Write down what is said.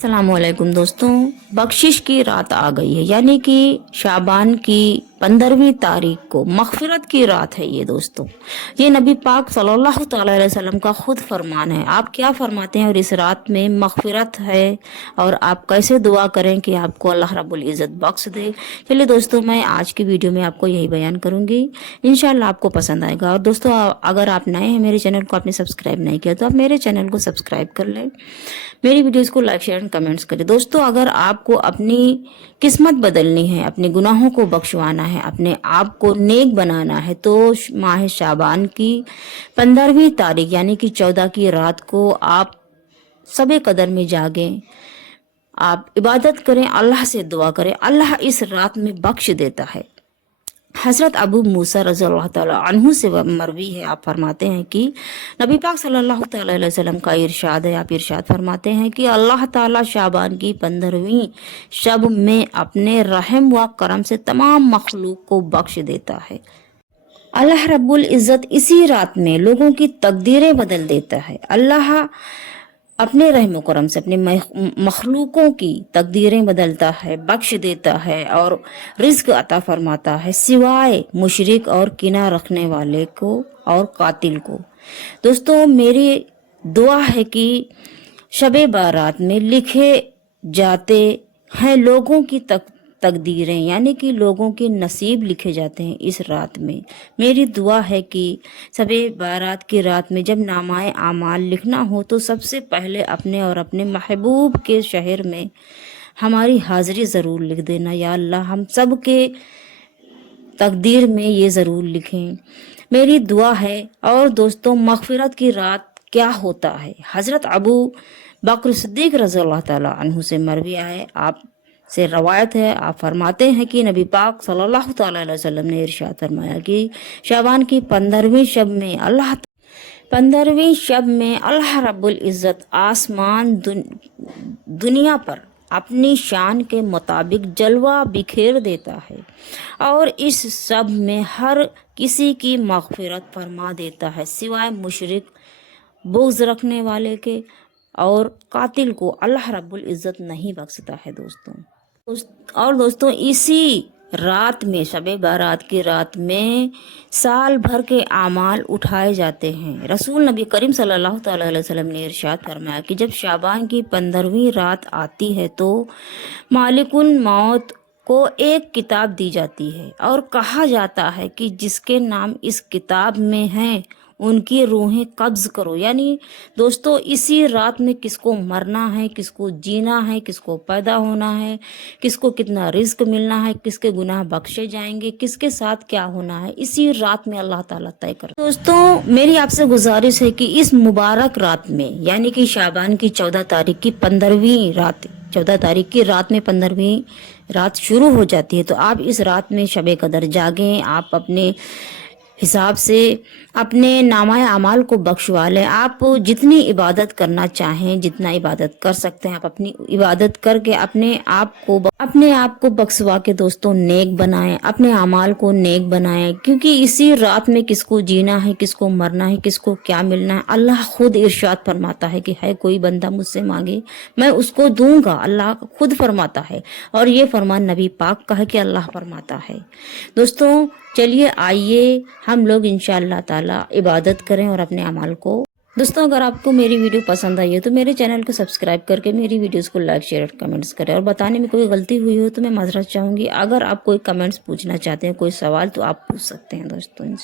अस्सलामुअलैकुम दोस्तों, बख्शिश की रात आ गई है। यानी कि शाबान की 15वीं तारीख को मगफिरत की रात है। ये दोस्तों, ये नबी पाक सल्लल्लाहु तआला अलैहि वसल्लम का खुद फरमान है। आप क्या फरमाते हैं और इस रात में मगफिरत है और आप कैसे दुआ करें कि आपको अल्लाह रब्बुल इज़्ज़त बख्श दे। चलिए दोस्तों, मैं आज की वीडियो में आपको यही बयान करूंगी। इंशाल्लाह आपको पसंद आएगा। और दोस्तों, अगर आप नए हैं, मेरे चैनल को आपने सब्सक्राइब नहीं किया तो आप मेरे चैनल को सब्सक्राइब कर लें, मेरी वीडियोस को लाइक शेयर एंड कमेंट्स करें। दोस्तों, अगर आपको अपनी किस्मत बदलनी है, अपने गुनाहों को बख्शवाना है, अपने आप को नेक बनाना है, तो माह शाबान की 15वीं तारीख यानी कि 14 की रात को आप सबे कदर में जागें, आप इबादत करें, अल्लाह से दुआ करें। अल्लाह इस रात में बख्श देता है। हजरत अबू मूसा रज़ियल्लाहु ताला अन्हु से मरवी है, आप फरमाते हैं कि नबी पाक सल्लल्लाहु ताला अलैहि वसल्लम का इरशाद है। आप इरशाद फरमाते हैं कि अल्लाह ताला शाबान की 15वीं शब में अपने रहम व करम से तमाम मखलूक को बख्श देता है। अल्लाह रब्बुल इज़्ज़त इसी रात में लोगों की तकदीरें बदल देता है। अल्लाह अपने रहम करम से अपने मखलूकों की तकदीरें बदलता है, बख्श देता है और रिज्क अता फरमाता है, सिवाय मुशरिक और किना रखने वाले को और कातिल को। दोस्तों, मेरी दुआ है कि शबे बारात में लिखे जाते हैं लोगों की तकदीरें, यानी कि लोगों के नसीब लिखे जाते हैं इस रात में। मेरी दुआ है कि शबे बारात की रात में जब नामाए आमाल लिखना हो तो सबसे पहले अपने और अपने महबूब के शहर में हमारी हाजिरी ज़रूर लिख देना। या अल्लाह, हम सब के तकदीर में ये ज़रूर लिखें, मेरी दुआ है। और दोस्तों, मगफिरत की रात क्या होता है? हज़रत अबू बकर सिद्दीक रज़ियल्लाहु ताला अन्हु से मरवी है, आप से रवायत है, आप फरमाते हैं कि नबी पाक सल्लल्लाहु तआला अलैहि वसल्लम ने इरशाद फरमाया कि शाबान की 15वीं शब में अल्लाह रब्बुल इज़्ज़त आसमान दुनिया पर अपनी शान के मुताबिक जलवा बिखेर देता है और इस सब में हर किसी की मगफिरत फरमा देता है, सिवाय मुशरिक, बुग़्ज़ रखने वाले के और कातिल को अल्लाह रब्बुल इज़्ज़त नहीं बख्शता है। दोस्तों, इसी रात में, शबे बारात की रात में साल भर के आमाल उठाए जाते हैं। रसूल नबी करीम सल्लल्लाहु तआला अलैहि वसल्लम ने इरशाद फरमाया कि जब शाबान की 15वीं रात आती है तो मालिकुल मौत को एक किताब दी जाती है और कहा जाता है कि जिसके नाम इस किताब में हैं उनकी रूहें कब्ज करो। यानी दोस्तों, इसी रात में किसको मरना है, किसको जीना है, किसको पैदा होना है, किसको कितना रिस्क मिलना है, किसके गुनाह बख्शे जाएंगे, किसके साथ क्या होना है, इसी रात में अल्लाह ताला तय कर। दोस्तों, मेरी आपसे गुजारिश है कि इस मुबारक रात में, यानी कि शाबान की 14 तारीख की 15वीं रात, 14 तारीख की रात में 15वीं रात शुरू हो जाती है, तो आप इस रात में शबे कदर जागें। आप अपने हिसाब से अपने नामाए अमाल को बख्शवा लें। आप जितनी इबादत करना चाहें, जितना इबादत कर सकते हैं, आप अपनी इबादत करके अपने आप को बख्शवा के दोस्तों नेक बनाएं, अपने अमाल को नेक बनाएं, क्योंकि इसी रात में किसको जीना है, किसको मरना है, किसको क्या मिलना है, अल्लाह खुद इरशाद फरमाता है कि है कोई बंदा मुझसे मांगे मैं उसको दूंगा। अल्लाह खुद फरमाता है और ये फरमान नबी पाक का है कि अल्लाह फरमाता है। दोस्तों, चलिए आइए हम लोग इंशाअल्लाह ताला इबादत करें और अपने अमाल को। दोस्तों, अगर आपको मेरी वीडियो पसंद आई है तो मेरे चैनल को सब्सक्राइब करके मेरी वीडियोस को लाइक शेयर और कमेंट्स करें। और बताने में कोई गलती हुई हो तो मैं माजरत चाहूँगी। अगर आप कोई कमेंट्स पूछना चाहते हैं, कोई सवाल, तो आप पूछ सकते हैं दोस्तों।